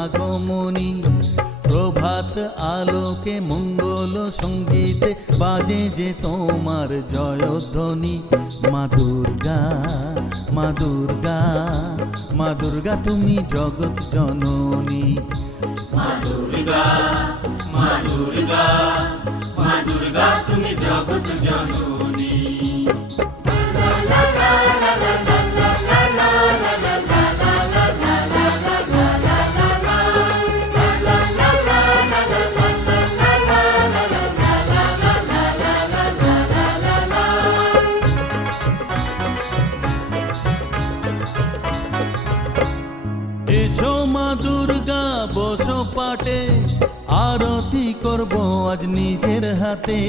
আগমনী। প্রভাত আলোকে মঙ্গল সঙ্গীতে বাজে যে তোমার জয়ধ্বনি। মা দুর্গা, মা দুর্গা, মা দুর্গা তুমি জগৎ জননী। মা দুর্গা, মা দুর্গা, মা দুর্গা তুমি জগৎ জননী। এসো মা দুর্গা বসো পাটে, আরতি করব আজ নিজের হাতে।